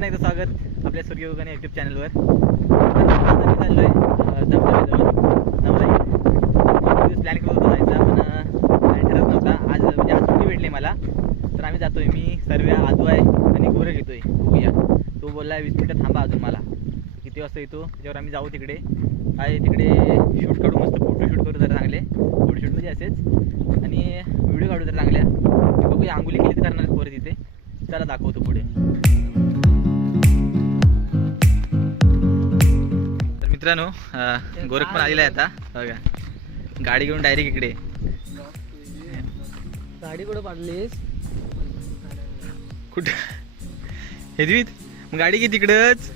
पुन्हा एकदा स्वागत आपल्या सूर्ययोगाने युट्यूब चॅनलवर आम्ही चाललो आहे प्लॅन करत होतो जायचा पण प्लॅन ठरत नव्हता आज म्हणजे आज सुट्टी भेटली मला तर आम्ही जातोय मी सर्व आजू आहे आणि गोरे घेतोय बघूया तो बोलला वीस मिनटं थांबा अजून मला किती वाजता येतो त्याच्यावर आम्ही जाऊ तिकडे काय तिकडे शूट काढू मस्त फोटो शूट करू जरा चांगले फोटोशूट म्हणजे असेच आणि व्हिडिओ काढू जरा चांगल्या बघूया अंगुली केली करणार पोरे तिथे त्याला दाखवतो पुढे मित्रांनो गोरख पण आलेला आहे आता बघा गाडी घेऊन डायरेक्ट इकडे गाडी कुठं पाडलीस हे हेदवीत मग गाडी घे तिकडच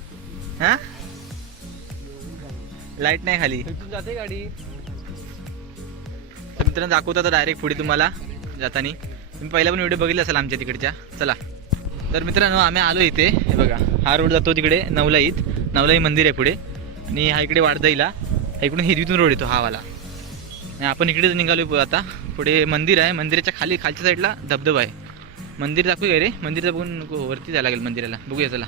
हा लाईट नाही खाली जाते गाडी तर मित्रांनो दाखवतो आता डायरेक्ट पुढे तुम्हाला जातानी तुम्ही पहिला पण व्हिडिओ बघितला असाल आमच्या तिकडच्या चला तर मित्रांनो आम्ही आलो इथे हे बघा हा रोड जातो तिकडे नवलाईत नवलाई मंदिर आहे पुढे आणि हा इकडे वाढदाईला इकडून हिरवीतून रोड येतो हा वाला आणि आपण इकडेच निघालो आता पुढे मंदिर आहे मंदिराच्या खाली खालच्या साईडला धबधबा आहे मंदिर दाखवू रे मंदिर बघून वरती जायला लागेल मंदिराला बघूया चला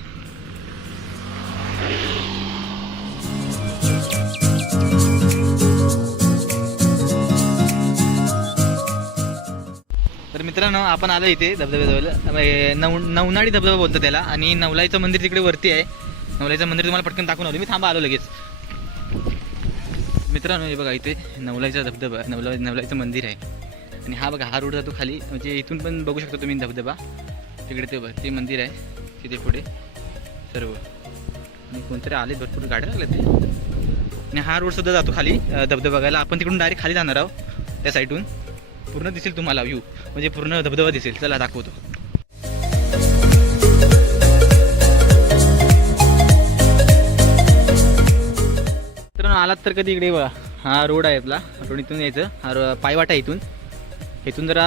तर मित्रांनो आपण आलो इथे धबधब्याजवळ नव नवनाळी धबधबा बोलतो त्याला आणि नवलाईचं मंदिर तिकडे वरती आहे नवलाईचं मंदिर तुम्हाला पटकन दाखवून आलो मी थांबा आलो लगेच मित्रांनो हे बघा इथे नवलाईचा धबधबा नवला नवलाईचं मंदिर आहे आणि हा बघा हा रोड जातो खाली म्हणजे इथून पण बघू शकता तुम्ही धबधबा तिकडे ते बघ ते मंदिर आहे तिथे पुढे सर्व आणि कोणतरी आले भरपूर गाड्या लागल्या ते आणि हा सुद्धा जातो खाली धबधबा बघायला आपण तिकडून डायरेक्ट खाली जाणार आहोत त्या साईडून पूर्ण दिसेल तुम्हाला व्यू म्हणजे पूर्ण धबधबा दिसेल चला दाखवतो इकडून आलात तर कधी इकडे बघा हा रोड आहे आपला रोड इथून यायचं हा पायवाटा इथून इथून जरा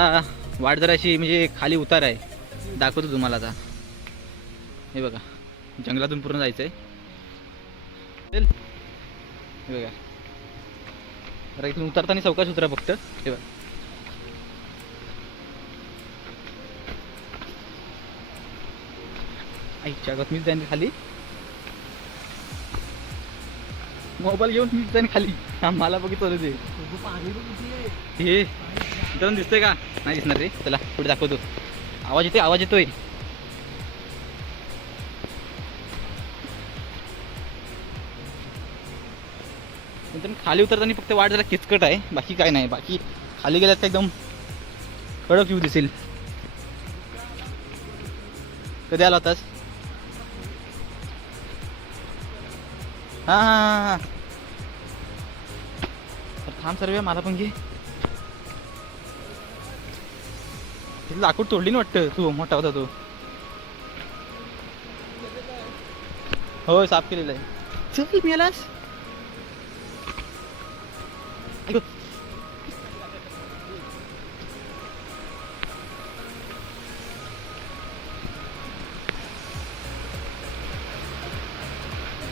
वाट जरा अशी म्हणजे खाली उतार आहे दाखवतो तुम्हाला आता हे बघा जंगलातून पूर्ण जायचं आहे हे बघा अरे इथून उतरताना चौकाश उतरा फक्त हे बघा आईच्या गतमीच मीच जाईन खाली मोबाईल घेऊन मी खाली मला बघितलं ते हे दिसतंय का नाही दिसणार रे चला पुढे दाखवतो आवाज येतोय आवाज येतोय खाली उतरताना फक्त वाट जरा किचकट आहे बाकी काय नाही बाकी खाली गेल्यात एकदम कडक येऊ दिसेल कधी आला होतास हा हा थांब मला पण घे लाकूड तोडली ना वाटत तू मोठा होता तू हो साफ केलेला आहे चल आलास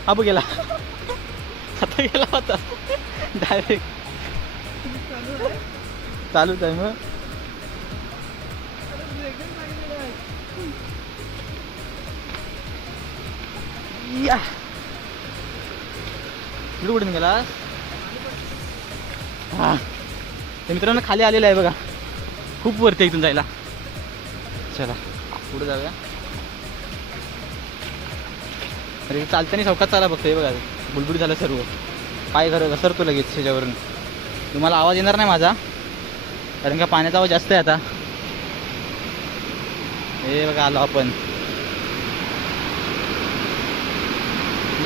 अब गेला आता गेला होता डायरेक्ट चालूच आहे मग या कुठून गेला हा मित्रांनो खाली आलेलं आहे बघा खूप वरती इथून जायला चला पुढे जाऊया चालतं नाही चौकात चाला बघतोय हे बघा बुलबुल झालं सर्व पाय घर घसरतो लगेच त्याच्यावरून तुम्हाला आवाज येणार नाही माझा कारण का पाण्याचा आवाज जास्त आहे आता हे बघा आलो आपण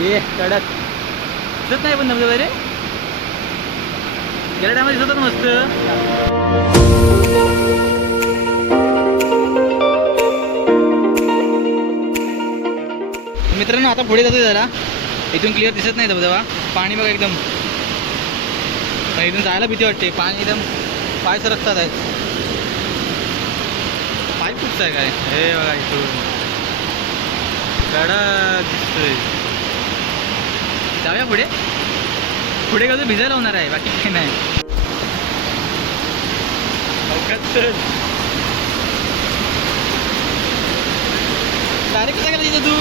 ये कडक दिसत नाही पण धबधबा वगैरे गेल्या टायमध्ये मस्त मित्रांनो आता पुढे जातोय जरा इथून क्लिअर दिसत नाही धबधबा पाणी बघा एकदम इथून जायला भीती वाटते पाणी एकदम पाय सरकतात आहेत पाय कुठचं आहे काय हे बघा इथून कडा दिसतोय जाऊया पुढे पुढे कसं भिजायला होणार आहे बाकी काही नाही डायरेक्ट कसं करायचं तू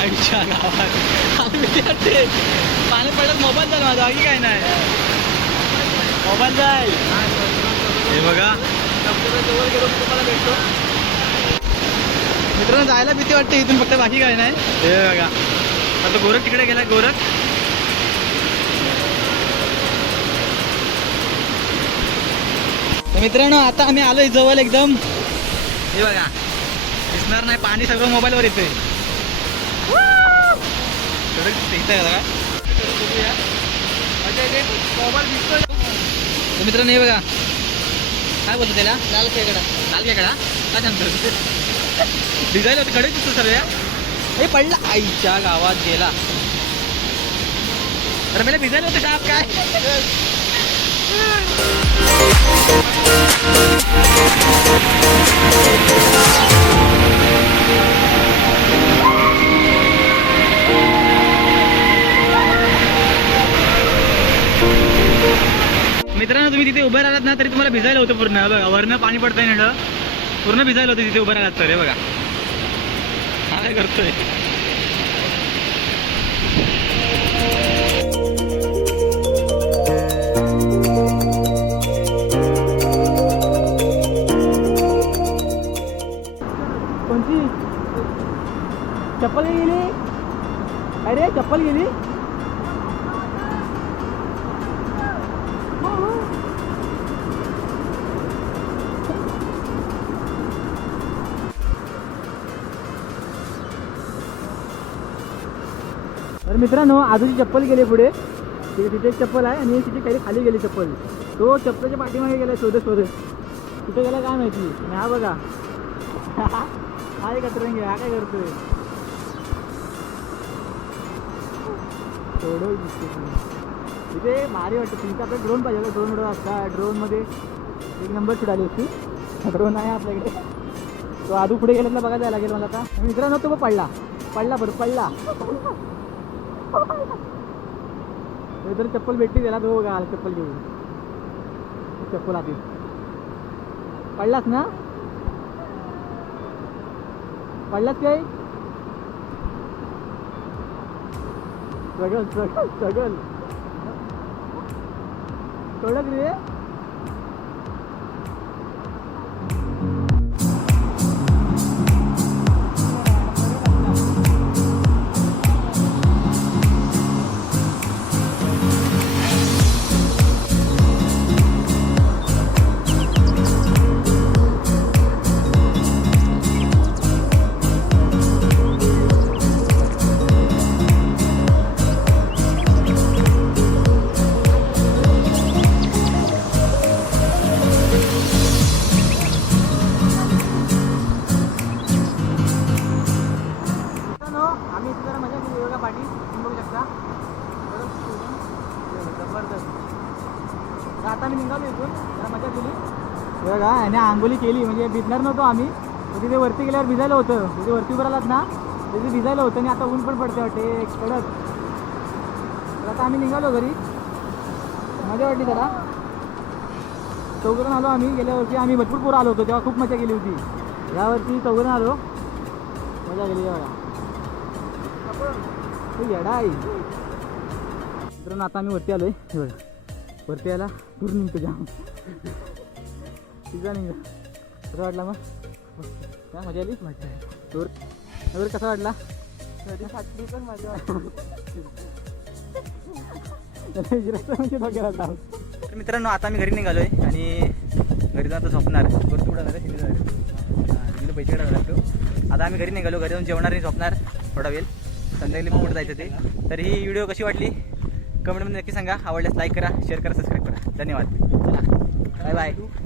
आईच्या गावात आम्ही पाणी पडलं मोबाईल जाईल माझा बाकी काय नाही मोबाईल जाईल हे बघा जवळ गेलो तुम्हाला भेटतो मित्रांनो जायला भीती वाटते इथून फक्त बाकी काय नाही हे बघा आता गोरख तिकडे गेलाय गोरख मित्रांनो आता आम्ही आलोय जवळ एकदम हे बघा दिसणार नाही पाणी सगळं मोबाईलवर येते मित्र मित्रांनो हे बघा काय बोलतो त्याला लाल केकडा लाल केकडा काय सांगतो भिजायला होते कडे दिसतो सर हे पडला आईच्या गावात गेला अरे मला भिजायला होतं साप काय मित्रांनो तुम्ही तिथे उभे राहिलात ना तरी तुम्हाला भिजायला होतं पूर्ण बघा वरनं पाणी पडतंय ना पूर्ण भिजायला होतं तिथे उभे राहत तर बघा काय करतोय चप्पल गेली अरे चप्पल गेली तर मित्रांनो आजूची चप्पल गेली पुढे तिथे तिथे एक चप्पल आहे आणि तिथे काही खाली गेली चप्पल तो चप्पलच्या पाठीमागे गेला शोधत शोधत कुठे गेला काय माहिती हा बघा काय घे हा काय करतोय थोडं तिथे भारी वाटतं तुमचं आपलं ड्रोन पाहिजे ड्रोन असता ड्रोन ड्रोनमध्ये एक नंबर आली होती ड्रोन आहे आपल्याकडे तो आधू पुढे गेल्यातला बघायला लागेल मला आता मित्रांनो तो पडला पडला बरं पडला इधर चप्पल भेटली देना तो गाल चप्पल घेऊन चप्पल आधी पडलास ना पडलास काही स्ट्रगल स्ट्रगल स्ट्रगल सोडलं रे आम्ही निघालो इथून मजा केली बघा आणि आंघोली केली म्हणजे भिजणार नव्हतो आम्ही तिथे वरती गेल्यावर भिजायला होतं तिथे वरती उभं आलात ना तिथे भिजायला होतं आणि आता ऊन पण पडते वाटते कडक तर आता आम्ही निघालो घरी मजा वाटली जरा चौघरण आलो आम्ही गेल्या आम्ही भरपूर पोरं आलो होतो तेव्हा खूप मजा केली होती यावरती चौघरण आलो मजा केली एवढा येडा आई मित्रांनो आता आम्ही वरती आलो आहे परती आला तूर निघतो जाम तिचा निघा कसा वाटला मग काय मजा आली मजा दूर कसा वाटला तर मित्रांनो आता मी घरी निघालो आहे आणि घरी जाऊन आता झोपणार परत उडा झाला पैसे काढावे लागतो आता आम्ही घरी निघालो घरी जाऊन जेवणार आणि झोपणार थोडा वेळ संध्याकाळी मग जायचं ते तर ही व्हिडिओ कशी वाटली कमेंटमध्ये नक्की सांगा आवडल्यास लाईक करा शेअर करा सबस्क्राईब करा धन्यवाद चला बाय बाय